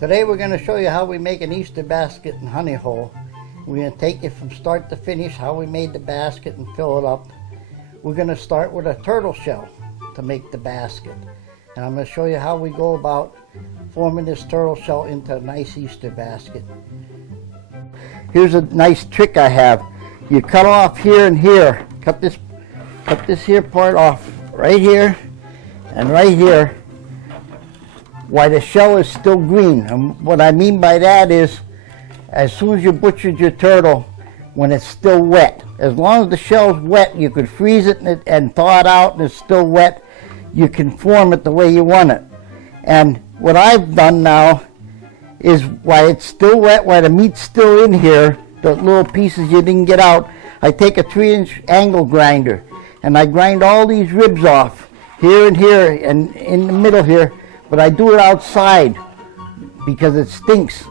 Today we're going to show you how we make an Easter basket and honey hole. We're going to take it from start to finish, how we made the basket and fill it up. We're going to start with a turtle shell to make the basket. And I'm going to show you how we go about forming this turtle shell into a nice Easter basket. Here's a nice trick I have. You cut off here and here. Cut this here part off right here and right here while the shell is still green. And what I mean by that is, as soon as you butchered your turtle, when it's still wet, as long as the shell's wet, you could freeze it and thaw it out and it's still wet, you can form it the way you want it. And what I've done now is, while it's still wet, while the meat's still in here, the little pieces you didn't get out, I take a 3-inch angle grinder and I grind all these ribs off here and here and in the middle here, but I do it outside because it stinks.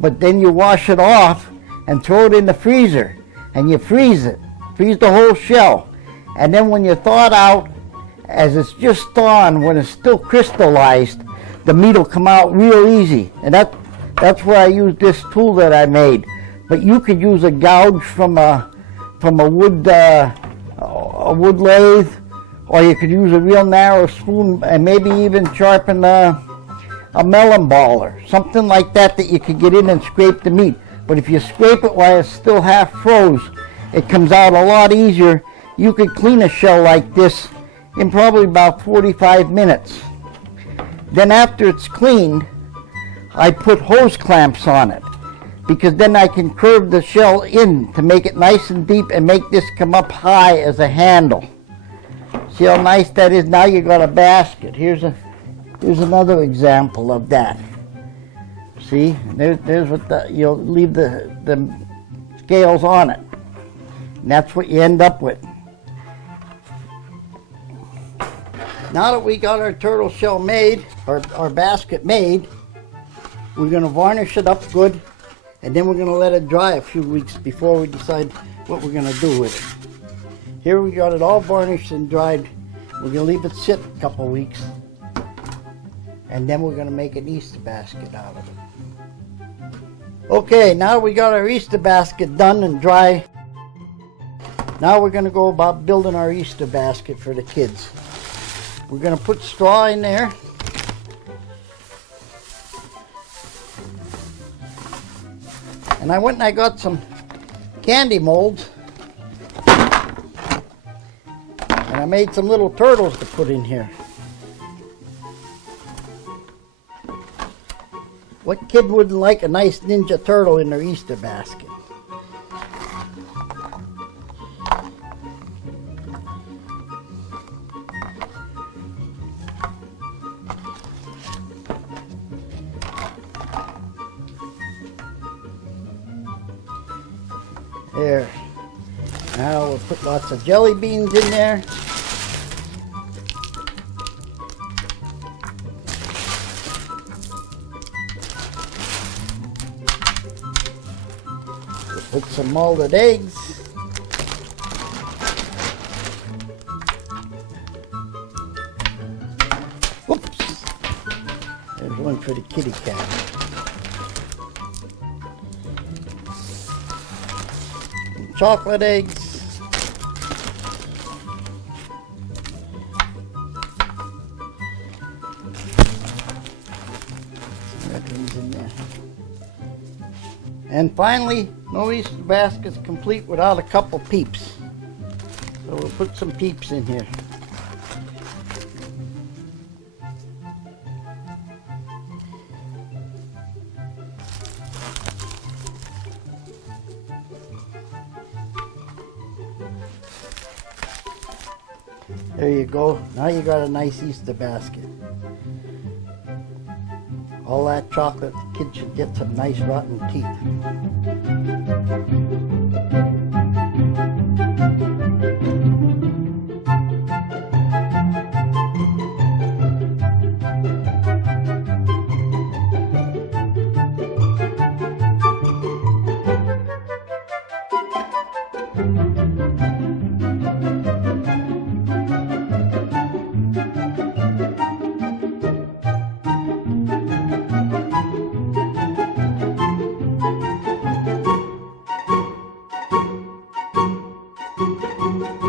But then you wash it off and throw it in the freezer and you freeze it. Freeze the whole shell. And then when you thaw it out, as it's just thawing, when it's still crystallized, the meat will come out real easy. And that's where I use this tool that I made. But you could use a gouge from a wood lathe, or you could use a real narrow spoon and maybe even sharpen a melon ball or something like that you could get in and scrape the meat. But if you scrape it while it's still half froze, it comes out a lot easier. You could clean a shell like this in probably about 45 minutes. Then after it's cleaned, I put hose clamps on it, because then I can curve the shell in to make it nice and deep and make this come up high as a handle. See how nice that is? Now you got a basket. Here's another example of that. See, there's what you'll leave the scales on it. And that's what you end up with. Now that we got our turtle shell made, our basket made, we're going to varnish it up good, and then we're going to let it dry a few weeks before we decide what we're going to do with it. Here we got it all varnished and dried. We're going to leave it sit a couple weeks, and then we're going to make an Easter basket out of it. Okay, now we got our Easter basket done and dry. Now we're going to go about building our Easter basket for the kids. We're going to put straw in there. And I went and I got some candy molds. And I made some little turtles to put in here. What kid wouldn't like a nice ninja turtle in their Easter basket? There. Now we'll put lots of jelly beans in there. We'll put some molded eggs. Whoops. There's one for the kitty cat. Chocolate eggs. Red ones in there. And finally, no Easter basket's complete without a couple peeps. So we'll put some peeps in here. There you go. Now you got a nice Easter basket. All that chocolate, the kids should get some nice rotten teeth. Bye.